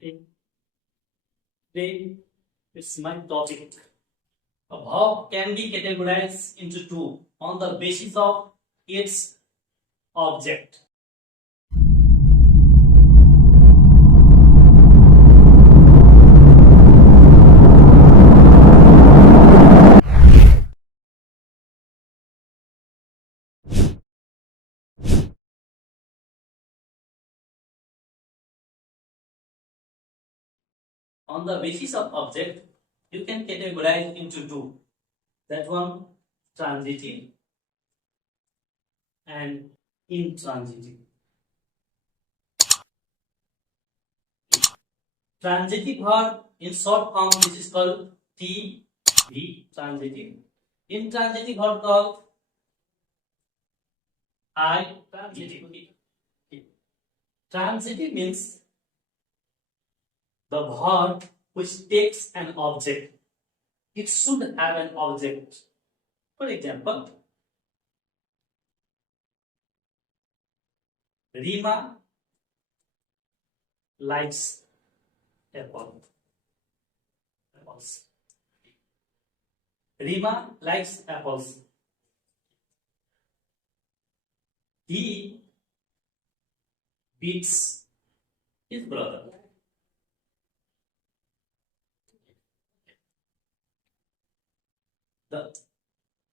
Today, it's my topic. A verb can be categorized into two on the basis of its object. On the basis of object, you can categorize into two. That one, transitive and intransitive. Transitive verb in short form, this is called TV, transitive. Intransitive verb called I, transitive. Transitive means the verb which takes an object. It should have an object. For example, Rima likes apples. Rima likes apples. He beats his brother.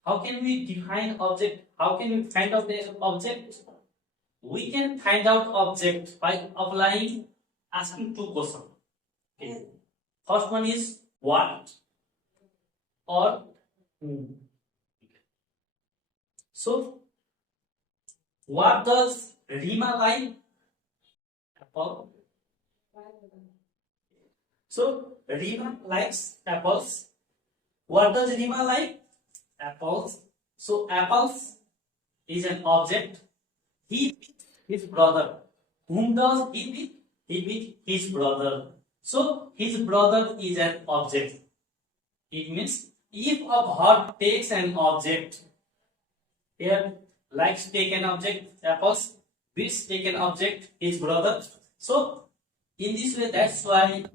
How can we define object? How can we find out the object? We can find out object by applying asking two questions. Okay. First one is what or whom. So, what does Rima like? Apple. So, Rima likes apples. What does Rima like? Apples. So, apples is an object. He beat his brother. Whom does he beat? He beat his brother. So, his brother is an object. It means if a verb takes an object, here likes take an object, apples, beats take an object, his brother. So, in this way, that's why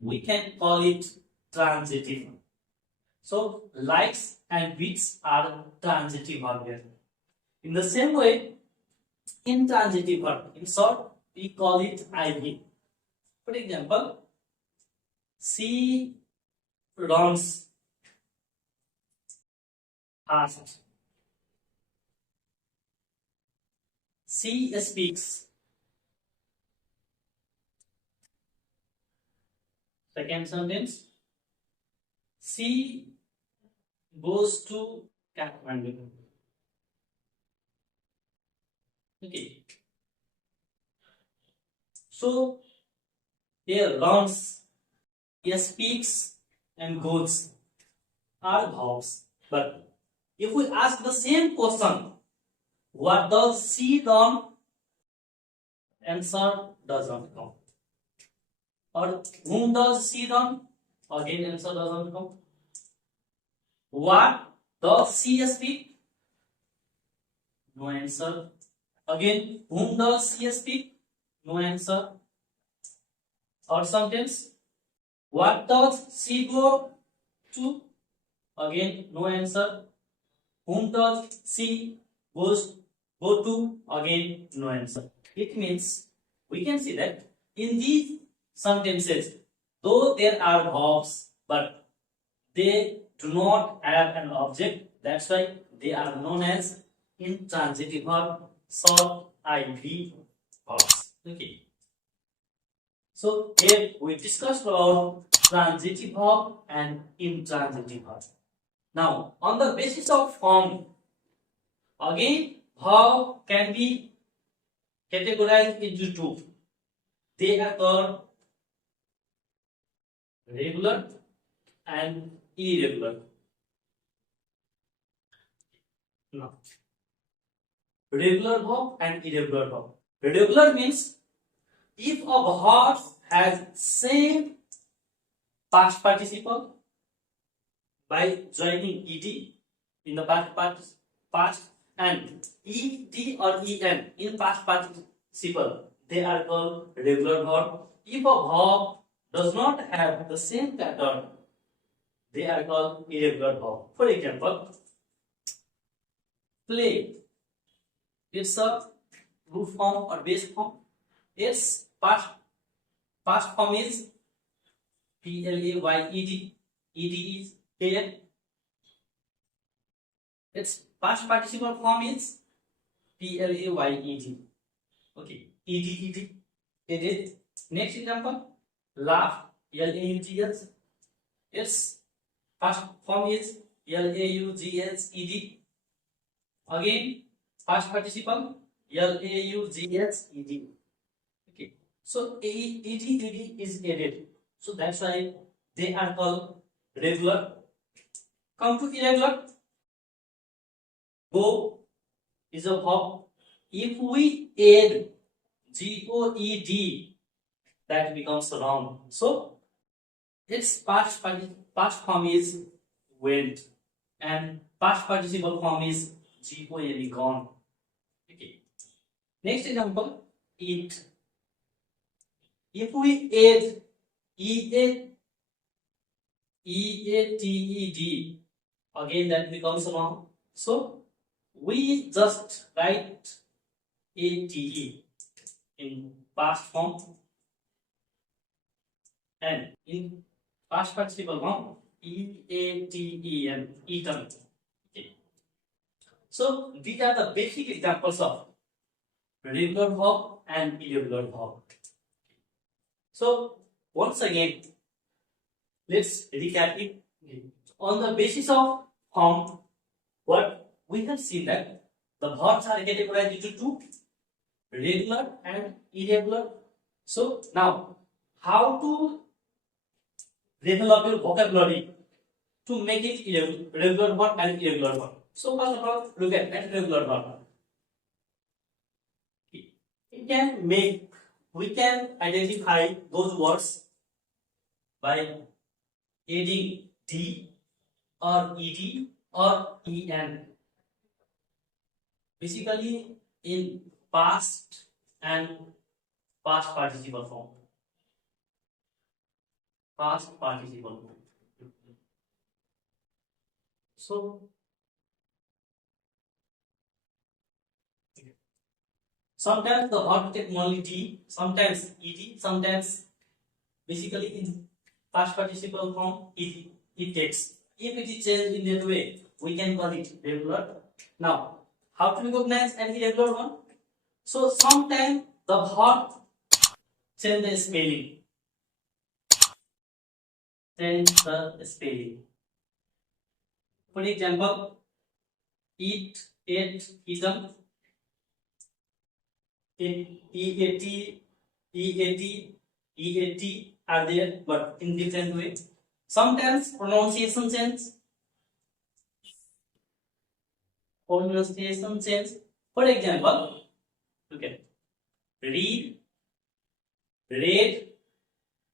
we can call it transitive. So, likes and beats are transitive verb here. In the same way, intransitive verb, in short, we call it IV. For example, she runs fast. She speaks. Second sentence, she goes to Kathmandu. Okay. So, here runs, here speaks, and goes are verbs. But if we ask the same question, what does she run? Answer doesn't come. Or whom does she run? Again, answer doesn't come. What does she speak? No answer. Again, whom does she speak? No answer. Or sentence, what does she go to? Again, no answer. Whom does she go to? Again, no answer. It means we can see that in these sentences, though there are verbs, but they do not have an object. That's why they are known as intransitive verb, short IV verbs. Okay. So here we discussed about transitive verb and intransitive verb. Now, on the basis of form, again, verb can be categorized into two. They are called regular and irregular. Now, regular verb and irregular verb. Regular means if a verb has same past participle by joining ed in the past and ed or en in past participle they are called regular verb. If a verb does not have the same pattern, they are called irregular verb. For example, play. It's a root form or base form. Its past form is played. Ed is here. Its past participle form is played. Okay, ed. Next example, laugh. Laughs. Its past form is laughs. Again, past participle laughs. Okay, so ed is added. So that's why they are called regular. Come to irregular. Go is a verb. If we add GOED, that becomes wrong. So its past form is went and past participle form is GONE, gone. Okay. Next example, eat. If we add EATED, again that becomes wrong. So we just write ATE in past form and in past participle form EATEN, eaten. Okay. So these are the basic examples of regular verb and irregular verb. So once again, let's recap it. On the basis of form, what we have seen that the verbs are categorized into two, regular and irregular. So now, how to develop your vocabulary to make it regular verb and irregular verb? So first of all, look at regular verb. We can identify those words by adding D or ED or EN. Basically in past and past participle form. Past participle form. So sometimes the verb take only D, sometimes ED, sometimes basically in past participle form it takes. If it is changed in that way, we can call it regular. Now, how to recognize an irregular one? So sometimes the verb change the spelling. Change the spelling. For example, eat, ate, eaten. EAT are there, but in different way. Sometimes pronunciation change. Pronunciation change. For example, look at read, read,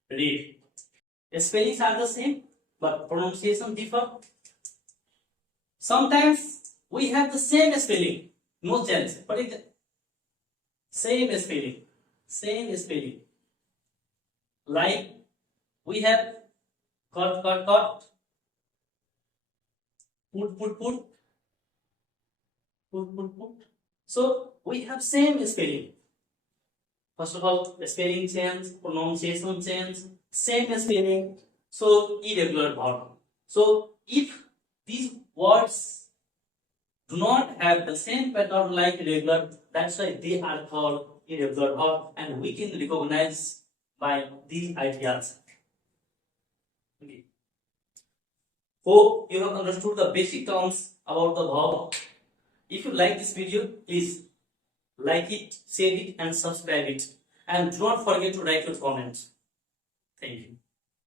read. The spellings are the same, but pronunciation differ. Sometimes we have the same spelling, no change. But same spelling. Like we have cut, put. So we have same spelling. First of all, the spelling change, pronunciation change, same spelling. So irregular verb. So if these words do not have the same pattern like regular, that's why they are called irregular verb, and we can recognize by these ideas. Okay. Hope you have understood the basic terms about the verb. If you like this video, please like it, share it and subscribe it. And do not forget to write your comments. Thank you.